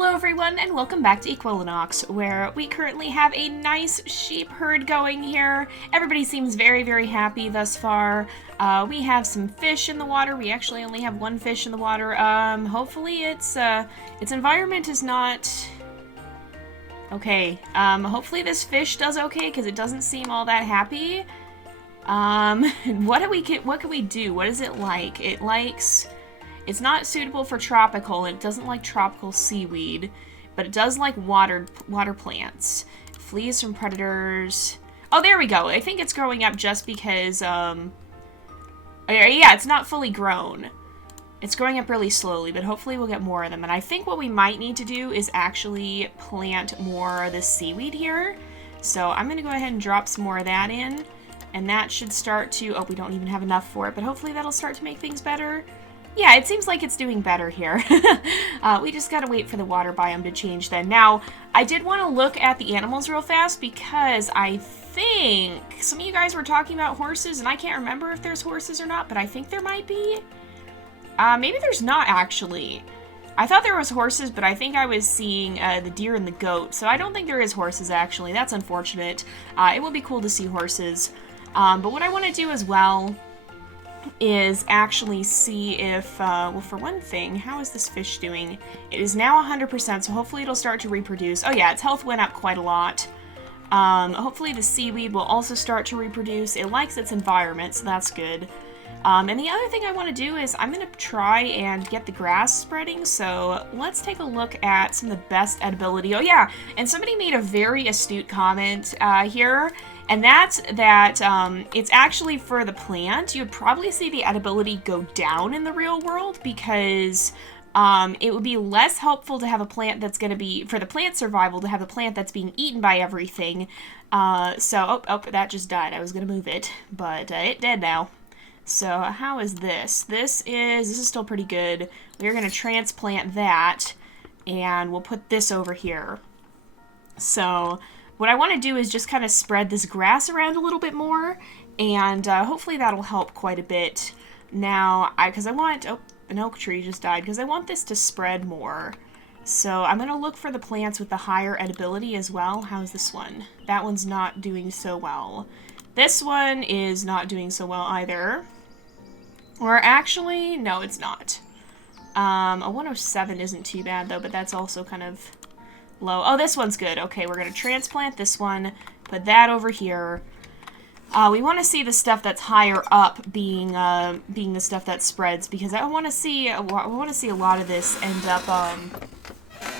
Hello everyone and welcome back to Equilinox, where we currently have a nice sheep herd going here. Everybody seems very happy thus far. We have some fish in the water. We actually only have one fish in the water. Hopefully its environment is not okay. Hopefully this fish does okay because it doesn't seem all that happy. What can we do? What is it like? It's not suitable for tropical. It doesn't like tropical seaweed, but it does like water plants. Flees from predators. Oh, there we go. I think it's growing up just because, yeah, it's not fully grown. It's growing up really slowly, but hopefully we'll get more of them. And I think what we might need to do is actually plant more of this seaweed here. So I'm going to go ahead and drop some more of that in. And that should start to... Oh, we don't even have enough for it, but hopefully that'll start to make things better. Yeah, it seems like it's doing better here. We just gotta wait for the water biome to change then. Now, I did want to look at the animals real fast because I think some of you guys were talking about horses, and I can't remember if there's horses or not, but I think there might be. Maybe there's not, actually. I thought there was horses, but I think I was seeing the deer and the goat, so I don't think there is horses, actually. That's unfortunate. It would be cool to see horses. But what I want to do as well is actually see if, well, for one thing, how is this fish doing? It is now 100%, so hopefully it'll start to reproduce. Oh yeah, its health went up quite a lot. Hopefully the seaweed will also start to reproduce. It likes its environment, so that's good. And the other thing I want to do is I'm going to try and get the grass spreading, so let's take a look at some of the best edibility. Oh yeah, and somebody made a very astute comment here. And that's that it's actually for the plant. You would probably see the edibility go down in the real world because it would be less helpful to have a plant that's going to be, for the plant survival, to have a plant that's being eaten by everything. Oh, that just died. I was going to move it, but it dead now. So how is this? This is still pretty good. We're going to transplant that, and we'll put this over here. So... what I want to do is just kind of spread this grass around a little bit more, and hopefully that'll help quite a bit. Now, because I want, oh, an oak tree just died, because I want this to spread more. So I'm going to look for the plants with the higher edibility as well. How's this one? That one's not doing so well. This one is not doing so well either. Or actually, no, it's not. A 107 isn't too bad though, but that's also kind of... low. Oh, this one's good. Okay, we're going to transplant this one, put that over here. We want to see the stuff that's higher up being the stuff that spreads, because I want to see a lot of this end up, I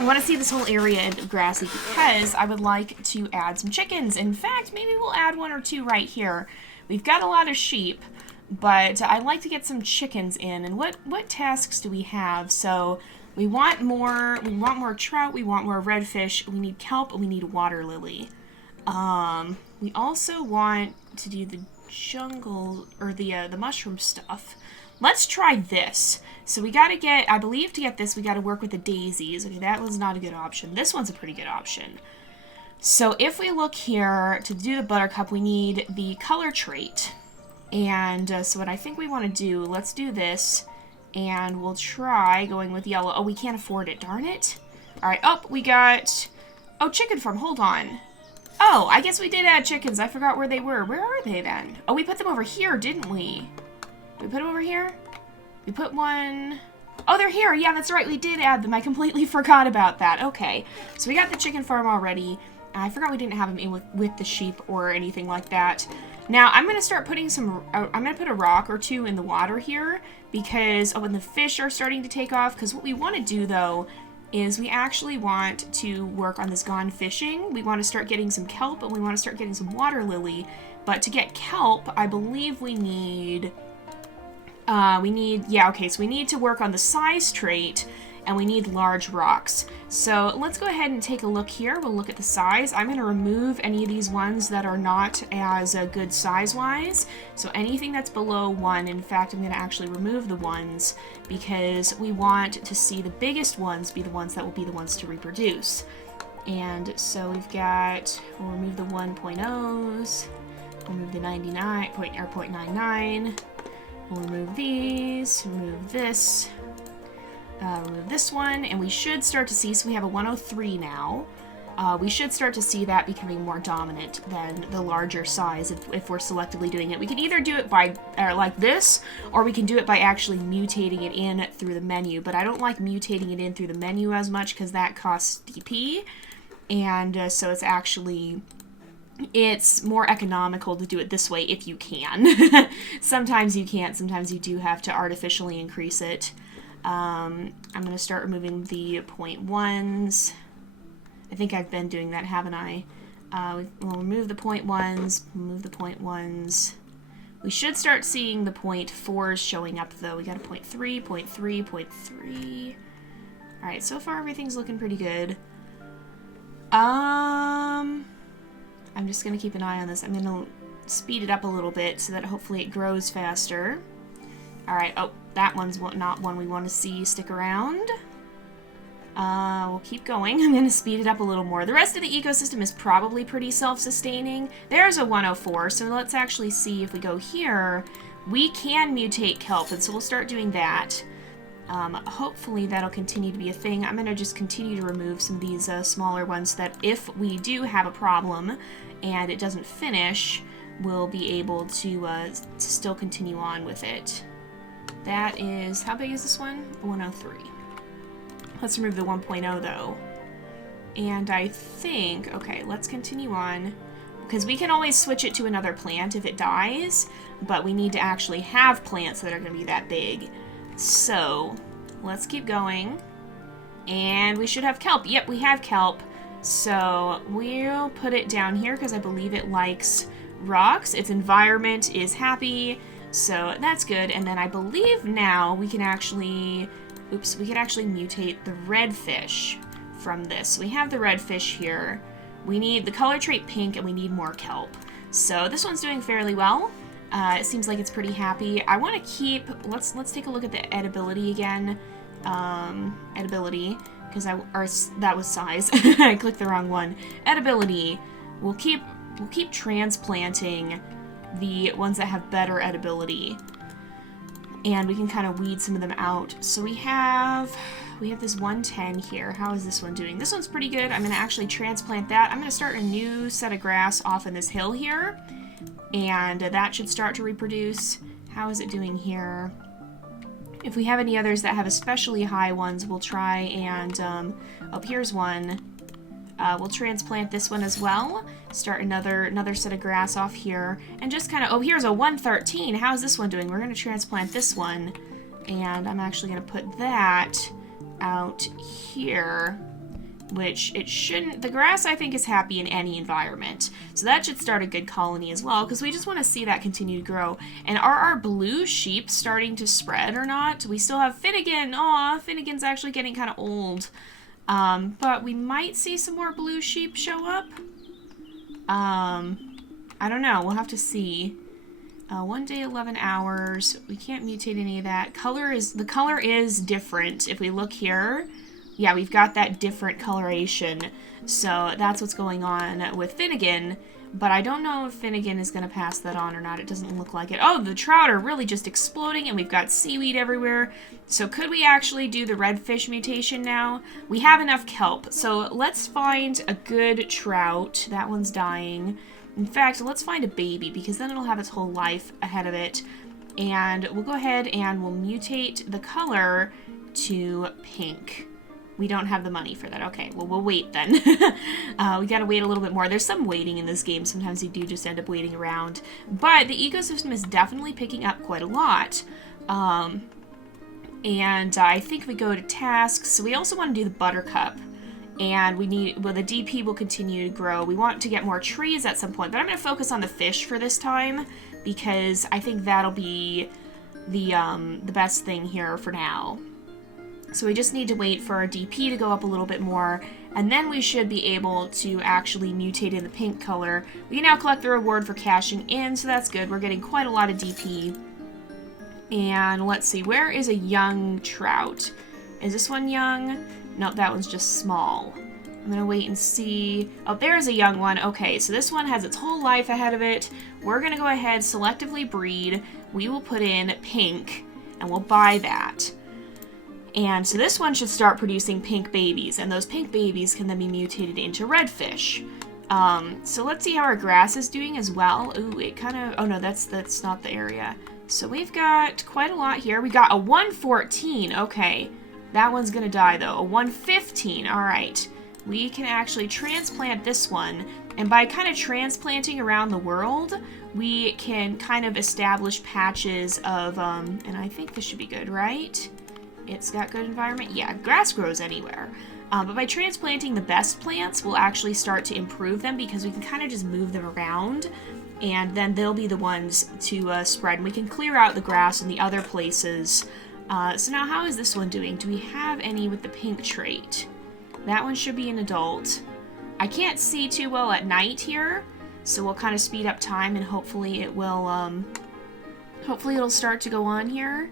want to see this whole area end up grassy, because I would like to add some chickens. In fact, maybe we'll add one or two right here. We've got a lot of sheep, but I'd like to get some chickens in. And what tasks do we have? So... we want more trout, we want more redfish, we need kelp, and we need water lily. We also want to do the jungle, or the mushroom stuff. Let's try this. So we gotta get, I believe to get this, we gotta work with the daisies. Okay, that was not a good option. This one's a pretty good option. So if we look here, to do the buttercup, we need the color trait. And so what I think we want to do, let's do this. And we'll try going with yellow. Oh, we can't afford it. Darn it. Alright. Oh, we got... oh, chicken farm. Hold on. Oh, I guess we did add chickens. I forgot where they were. Where are they then? Oh, we put them over here, didn't we? Did we put them over here? We put one... oh, they're here. Yeah, that's right. We did add them. I completely forgot about that. Okay. So we got the chicken farm already. I forgot we didn't have them in with the sheep or anything like that. Now, I'm going to start putting some... I'm going to put a rock or two in the water here, because when the fish are starting to take off, because what we want to do, though, is we actually want to work on this gone fishing. We want to start getting some kelp, and we want to start getting some water lily. But to get kelp, I believe we need... yeah, okay, so we need to work on the size trait, and we need large rocks. So let's go ahead and take a look here. We'll look at the size. I'm going to remove any of these ones that are not as good size-wise. So anything that's below 1, in fact, I'm going to actually remove the ones because we want to see the biggest ones be the ones that will be the ones to reproduce. And so we've got, we'll remove the 1.0s, we'll remove the 0.99, we'll remove these, remove this. Remove this one, and we should start to see, so we have a 103 now. We should start to see that becoming more dominant than the larger size if we're selectively doing it. We can either do it by like this, or we can do it by actually mutating it in through the menu, but I don't like mutating it in through the menu as much because that costs DP, and so it's more economical to do it this way if you can. Sometimes you can't, sometimes you do have to artificially increase it. I'm going to start removing the 0.1s. I think I've been doing that, haven't I? We'll remove the 0.1s, remove the 0.1s. We should start seeing the 0.4s showing up, though. We got a 0.3, 0.3, 0.3. Alright, so far everything's looking pretty good. I'm just going to keep an eye on this. I'm going to speed it up a little bit so that hopefully it grows faster. Alright, oh, that one's not one we want to see stick around. We'll keep going. I'm going to speed it up a little more. The rest of the ecosystem is probably pretty self-sustaining. There's a 104, so let's actually see if we go here. We can mutate kelp, and so we'll start doing that. Hopefully that'll continue to be a thing. I'm going to just continue to remove some of these smaller ones so that if we do have a problem and it doesn't finish, we'll be able to still continue on with it. That is, how big is this one? 103. Let's remove the 1.0 though. And I think, okay, let's continue on. Because we can always switch it to another plant if it dies, but we need to actually have plants that are going to be that big. So, let's keep going. And we should have kelp. Yep, we have kelp. So, we'll put it down here because I believe it likes rocks. Its environment is happy, so that's good. And then I believe now we can actually... Oops, we can actually mutate the redfish from this. We have the redfish here. We need the color trait pink, and we need more kelp. So this one's doing fairly well. It seems like it's pretty happy. I want to keep... Let's take a look at the edibility again. Edibility, because that was size. I clicked the wrong one. Edibility. We'll keep transplanting the ones that have better edibility. And we can kind of weed some of them out. So we have this 110 here. How is this one doing? This one's pretty good. I'm going to actually transplant that. I'm going to start a new set of grass off in this hill here. And that should start to reproduce. How is it doing here? If we have any others that have especially high ones, we'll try and... oh, here's one. We'll transplant this one as well. Start another set of grass off here. And just kind of... Oh, here's a 113. How's this one doing? We're going to transplant this one. And I'm actually going to put that out here. Which it shouldn't... The grass, I think, is happy in any environment. So that should start a good colony as well. Because we just want to see that continue to grow. And are our blue sheep starting to spread or not? We still have Finnegan. Aw, Finnegan's actually getting kind of old. But we might see some more blue sheep show up. I don't know. We'll have to see. 1 day, 11 hours. We can't mutate any of that. The color is different. If we look here, yeah, we've got that different coloration. So that's what's going on with Finnegan. But I don't know if Finnegan is going to pass that on or not. It doesn't look like it. Oh, the trout are really just exploding, and we've got seaweed everywhere. So could we actually do the redfish mutation now? We have enough kelp. So let's find a good trout. That one's dying. In fact, let's find a baby, because then it'll have its whole life ahead of it. And we'll go ahead and we'll mutate the color to pink. We don't have the money for that. Okay, well, we'll wait then. We gotta wait a little bit more. There's some waiting in this game. Sometimes you do just end up waiting around. But the ecosystem is definitely picking up quite a lot. And I think we go to tasks. So we also want to do the buttercup. And we need, well, the DP will continue to grow. We want to get more trees at some point. But I'm going to focus on the fish for this time, because I think that'll be the best thing here for now. So we just need to wait for our DP to go up a little bit more, and then we should be able to actually mutate in the pink color. We can now collect the reward for cashing in, so that's good. We're getting quite a lot of DP. And let's see, where is a young trout? Is this one young? Nope, that one's just small. I'm going to wait and see. Oh, there's a young one. Okay, so this one has its whole life ahead of it. We're going to go ahead, selectively breed. We will put in pink, and we'll buy that. And so this one should start producing pink babies, and those pink babies can then be mutated into red fish. So let's see how our grass is doing as well. Ooh, it kind of, oh no, that's not the area. So we've got quite a lot here. We got a 114, okay. That one's gonna die though. A 115, all right. We can actually transplant this one, and by kind of transplanting around the world, we can kind of establish patches of, and I think this should be good, right? It's got good environment. Yeah, grass grows anywhere. But by transplanting the best plants, we'll actually start to improve them because we can kind of just move them around, and then they'll be the ones to spread. And we can clear out the grass in the other places. So now how is this one doing? Do we have any with the pink trait? That one should be an adult. I can't see too well at night here, so we'll kind of speed up time and hopefully it will, hopefully it'll start to go on here.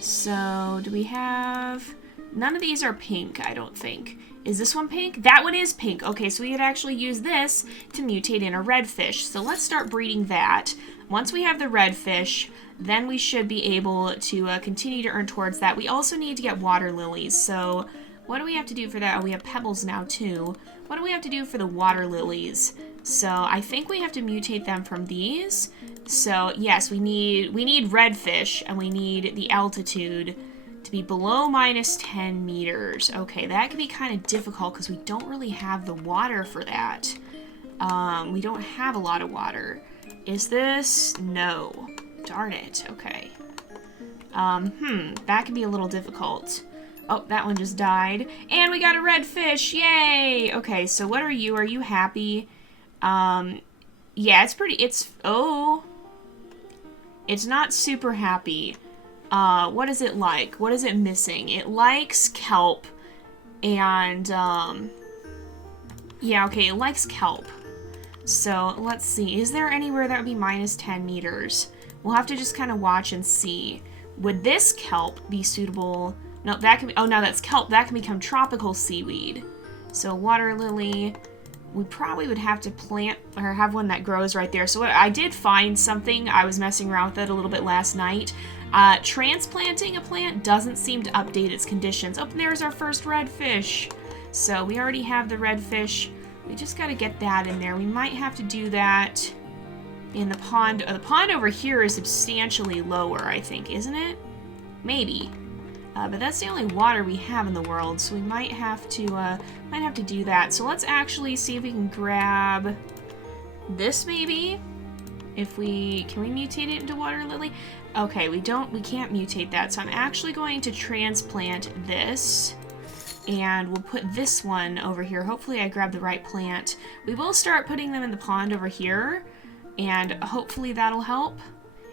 So, do we have... None of these are pink, I don't think. Is this one pink? That one is pink. Okay, so we could actually use this to mutate in a red fish. So let's start breeding that. Once we have the red fish, then we should be able to continue to earn towards that. We also need to get water lilies. So what do we have to do for that? Oh, we have pebbles now too. What do we have to do for the water lilies? So I think we have to mutate them from these. So yes, we need red fish, and we need the altitude to be below -10 meters. Okay, that can be kind of difficult because we don't really have the water for that. We don't have a lot of water. Is this? No. Darn it. Okay. That can be a little difficult. Oh, that one just died. And we got a red fish. Yay! Okay, so what are you? Are you happy? Yeah, it's not super happy. What is it like? What is it missing? It likes kelp, and, yeah, okay, it likes kelp. So, let's see. Is there anywhere that would be -10 meters? We'll have to just kind of watch and see. Would this kelp be suitable? No, that can be, oh, no, that's kelp. That can become tropical seaweed. So, water lily. We probably would have to plant or have one that grows right there. So I did find something. I was messing around with it a little bit last night. Transplanting a plant doesn't seem to update its conditions. Oh, and there's our first red fish. So we already have the red fish. We just got to get that in there. We might have to do that in the pond. The pond over here is substantially lower, I think, isn't it? Maybe. But that's the only water we have in the world, so we might have to do that. So let's actually see if we can grab this maybe. Can we mutate it into water lily? Okay, we can't mutate that. So I'm actually going to transplant this, and we'll put this one over here. Hopefully I grab the right plant. We will start putting them in the pond over here, and hopefully that'll help.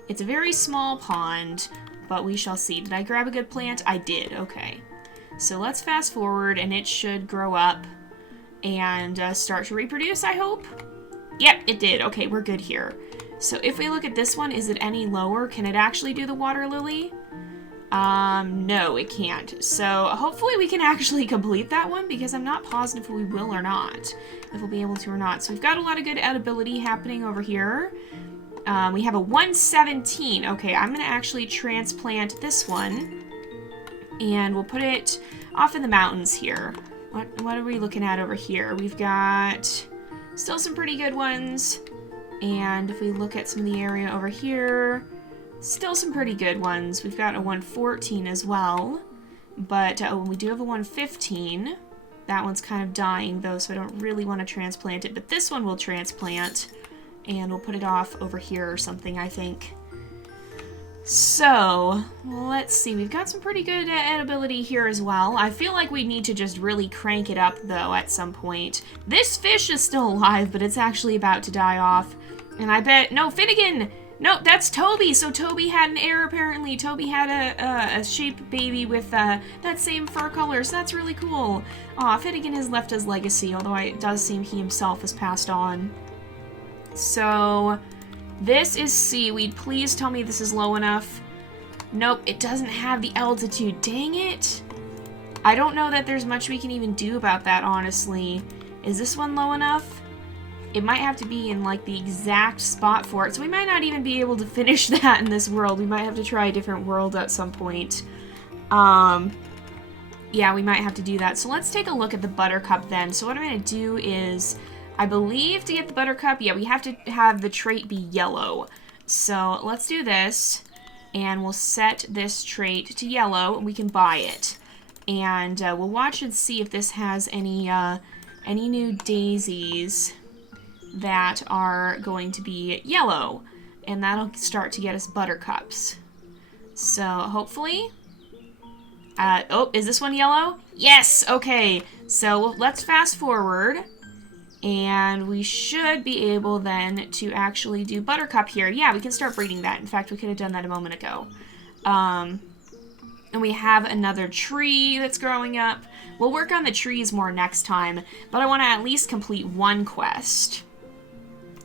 It's a very small pond, but we shall see. Did I grab a good plant? I did. Okay. So let's fast forward, and it should grow up and start to reproduce, I hope. Yep, it did. Okay, we're good here. So if we look at this one, is it any lower? Can it actually do the water lily? No, it can't. So hopefully we can actually complete that one, because I'm not positive if we will or not. If we'll be able to or not. So we've got a lot of good edibility happening over here. We have a 117. Okay, I'm going to actually transplant this one, and we'll put it off in the mountains here. What are we looking at over here? We've got still some pretty good ones, and if we look at some of the area over here, still some pretty good ones. We've got a 114 as well, but we do have a 115. That one's kind of dying, though, so I don't really want to transplant it, but this one we'll transplant. And we'll put it off over here or something, I think. So, let's see. We've got some pretty good edibility here as well. I feel like we need to just really crank it up, though, at some point. This fish is still alive, but it's actually about to die off. And I bet... No, Finnegan! No, that's Toby! So Toby had an heir, apparently. Toby had a sheep baby with that same fur color, so that's really cool. Aw, Finnegan has left his legacy, although it does seem he himself has passed on. So, this is seaweed. Please tell me this is low enough. Nope, it doesn't have the altitude. Dang it. I don't know that there's much we can even do about that, honestly. Is this one low enough? It might have to be in, like, the exact spot for it. So we might not even be able to finish that in this world. We might have to try a different world at some point. Yeah, we might have to do that. So let's take a look at the buttercup then. So what I'm going to do is, I believe to get the buttercup, yeah, we have to have the trait be yellow. So let's do this, and we'll set this trait to yellow, and we can buy it. And we'll watch and see if this has any new daisies that are going to be yellow. And that'll start to get us buttercups. So hopefully... oh, is this one yellow? Yes! Okay, so let's fast forward, and we should be able then to actually do buttercup here. Yeah, we can start breeding that. In fact, we could have done that a moment ago. And we have another tree that's growing up. We'll work on the trees more next time, but I want to at least complete one quest,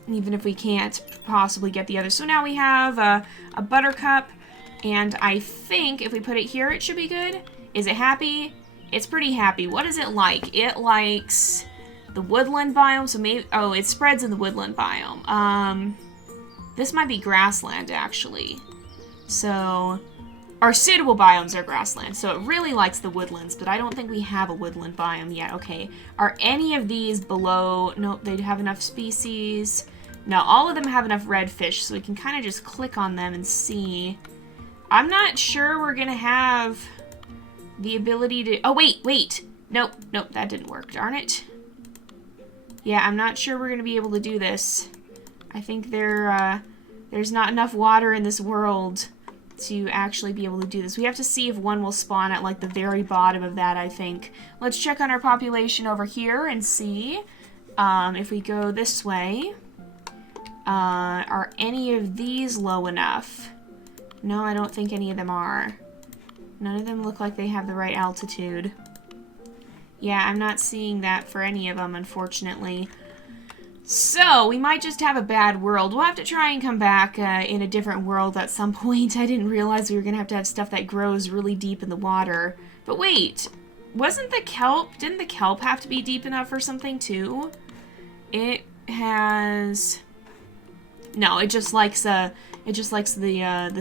even if we can't possibly get the other. So now we have a buttercup. And I think if we put it here, it should be good. Is it happy? It's pretty happy. What does it like? It likes the woodland biome, so maybe... Oh, it spreads in the woodland biome. This might be grassland, actually. So... Our suitable biomes are grassland, so it really likes the woodlands, but I don't think we have a woodland biome yet. Okay, are any of these below... Nope, they have enough species. No, all of them have enough red fish, so we can kind of just click on them and see... I'm not sure we're gonna have the ability to... Oh, wait. Nope, that didn't work. Darn it. Yeah, I'm not sure we're gonna be able to do this. I think there's not enough water in this world to actually be able to do this. We have to see if one will spawn at, like, the very bottom of that, I think. Let's check on our population over here and see if we go this way. Are any of these low enough? No, I don't think any of them are. None of them look like they have the right altitude. Yeah, I'm not seeing that for any of them, unfortunately. So, we might just have a bad world. We'll have to try and come back in a different world at some point. I didn't realize we were going to have stuff that grows really deep in the water. But wait, wasn't the kelp... Didn't the kelp have to be deep enough or something, too? It has... No, it just likes the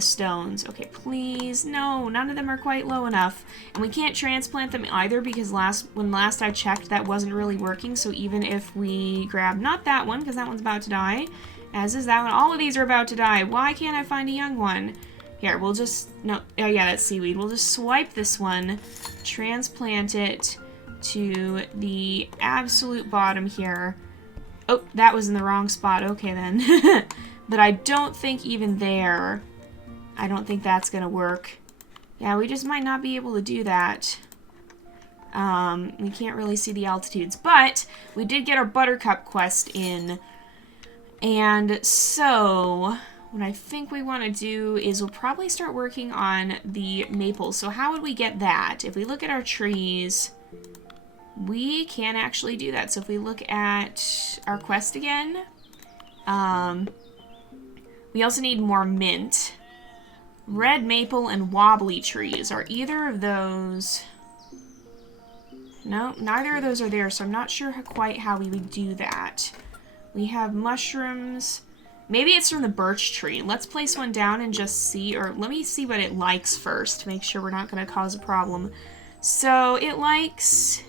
stones. Okay, please. No, none of them are quite low enough. And we can't transplant them either because when last I checked, that wasn't really working. So even if we grab not that one, because that one's about to die, as is that one, all of these are about to die. Why can't I find a young one? Here, we'll just... No, oh yeah, that's seaweed. We'll just swipe this one, transplant it to the absolute bottom here. Oh, that was in the wrong spot. Okay, then. But I don't think even there, I don't think that's going to work. Yeah, we just might not be able to do that. We can't really see the altitudes. But we did get our buttercup quest in. And so, what I think we want to do is we'll probably start working on the maples. So how would we get that? If we look at our trees... We can actually do that. So if we look at our quest again, we also need more mint. Red maple and wobbly trees. Are either of those... No, neither of those are there, so I'm not sure quite how we would do that. We have mushrooms. Maybe it's from the birch tree. Let's place one down and just see, or let me see what it likes first to make sure we're not going to cause a problem. So it likes...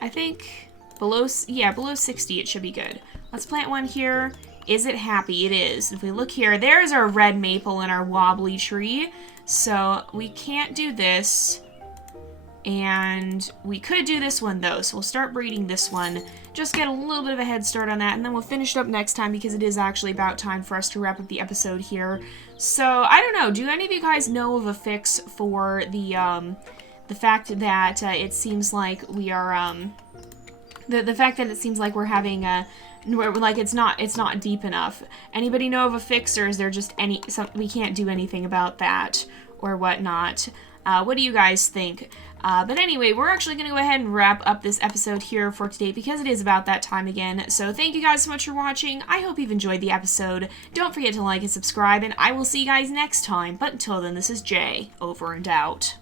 I think below 60 it should be good. Let's plant one here. Is it happy? It is. If we look here, there's our red maple and our wobbly tree. So we can't do this. And we could do this one though. So we'll start breeding this one. Just get a little bit of a head start on that. And then we'll finish it up next time because it is actually about time for us to wrap up the episode here. So I don't know. Do any of you guys know of a fix for the fact that it seems like we are, the fact that it seems like we're having like it's not deep enough. Anybody know of a fix, or is there just we can't do anything about that or whatnot? What do you guys think? But anyway, we're actually going to go ahead and wrap up this episode here for today because it is about that time again. So thank you guys so much for watching. I hope you've enjoyed the episode. Don't forget to like and subscribe, and I will see you guys next time. But until then, this is Jay, over and out.